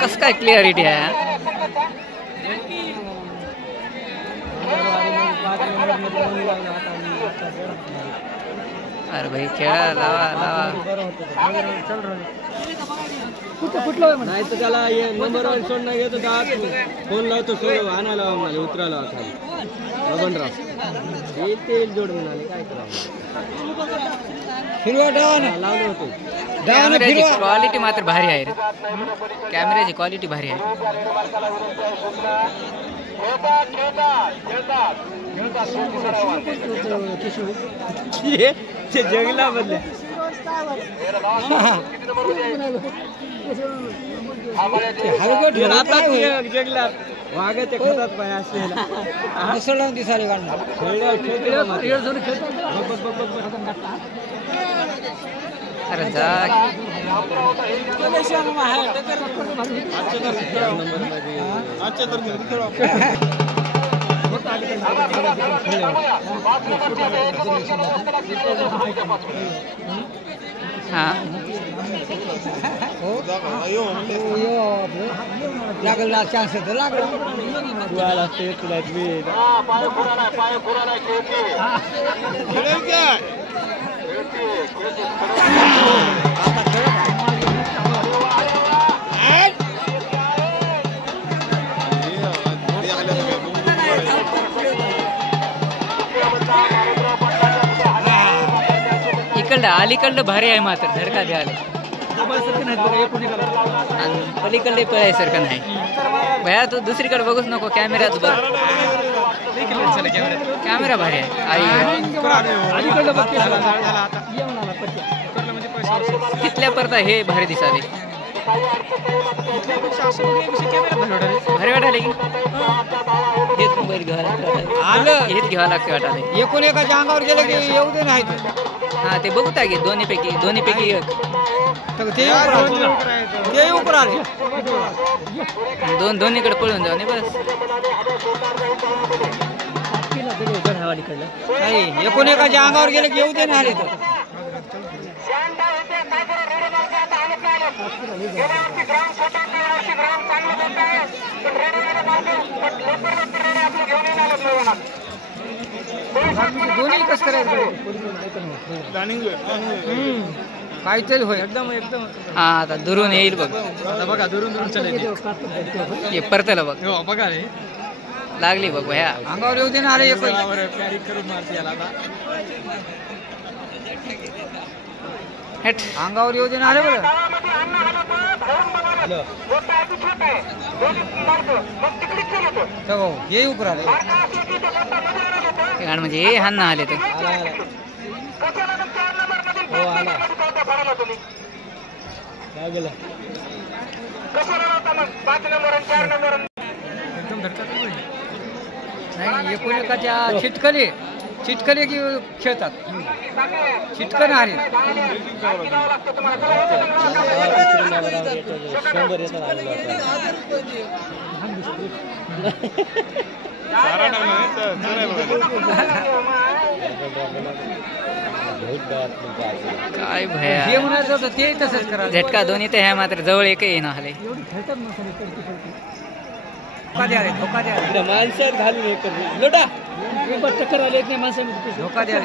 कस काय क्लिअरिटी आहे अरे भाई खेळा लावा लावा नाही तर त्याला नंबरवर सोडणं घेतो फोन लावतो सोड आणायला म्हणाले उतरायला बबनराव येईल जोड म्हणाले काय करावं फिरवा लावलं होतं कॅमेऱ्याची क्वालिटी मात्र भारी आहे रे कॅमेऱ्याची क्वालिटी भारी आहे जंगला बदले जंगलात वाघाच्या खतात पाय असलेला दिसाले अरे जा लागल ना चान्स लागला तुला इकडलं अलीकडलं भारी आहे मात्र धडका द्यायला पलीकडले पळायसारखं नाही भया तू दुसरीकडे बघूच नको कॅमेराच बघ कॅमेरा भारी आहे तिथल्या परता हे भारी दिसाले भारी वाटायला की हेच मोबाईल घ्यायला हेच घ्यावं लागते वाटायला एकूण एकाच्या अंगावर गेलं की येऊ दे नाही हा ते बघता की दोन्हीपैकी एक दोन्हीकडे पळून जाऊ नाही बस एकूण एकाच्या अंगावर गेलं की येऊ दे नाही आले तर दोन्ही कस करायचं काहीतरी होय एकदम हा आता दुरून येईल बघ आता बघा दुरून चालेल परतला बघ बघा रे लागली बघ भया अंगावर येऊ दे ना अरे करून मारते याला अंगावर येऊ दे ना अरे बरं ये उपर आले म्हणजे हे हाना आले तर हो आला काय गेलं एकदम धडका नाही एकूण एकाच्या चिटकले की खेळतात चिटकन आले काय भया हे म्हणायचं होतं ते तसंच करा झटका दोन्ही तर ह्या मात्र जवळ एकही येणं आले धोका द्या माणसात घालून हे करू लोटा चक्कर आले नाही माणसामध्ये धोका द्या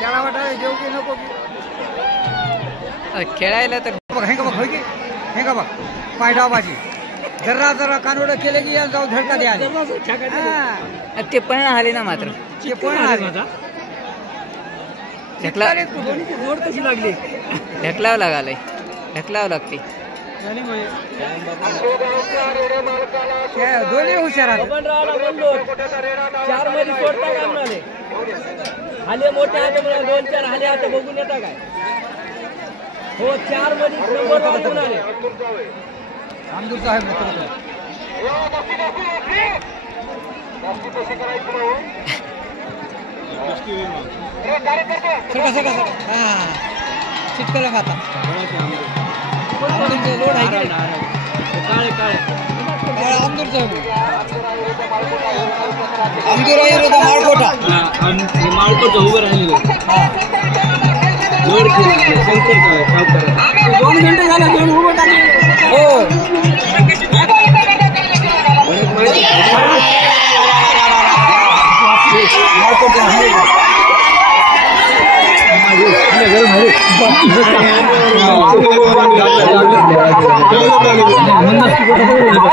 त्याला वाटाय जेव की नको खेळायला तर हे का बघ पाय डाबाची जरा कानोडं केलं की जाऊ धडका द्या ते पण आले ना मात्र ते पण आले जोड कशी लागली ढकलावं लागते दोन्ही हुशार चार मध्ये सोडता का म्हणाले आले मोठे आले म्हणा 2-4 आले आता बघून येता काय हो 4 मध्ये नंबर बघून आले आमदूर साहेब चिटकला खाता लोड आहे काळे माळकोट उभं राहिलेलं 2 घंटे झाले दोन उभं टाकले हो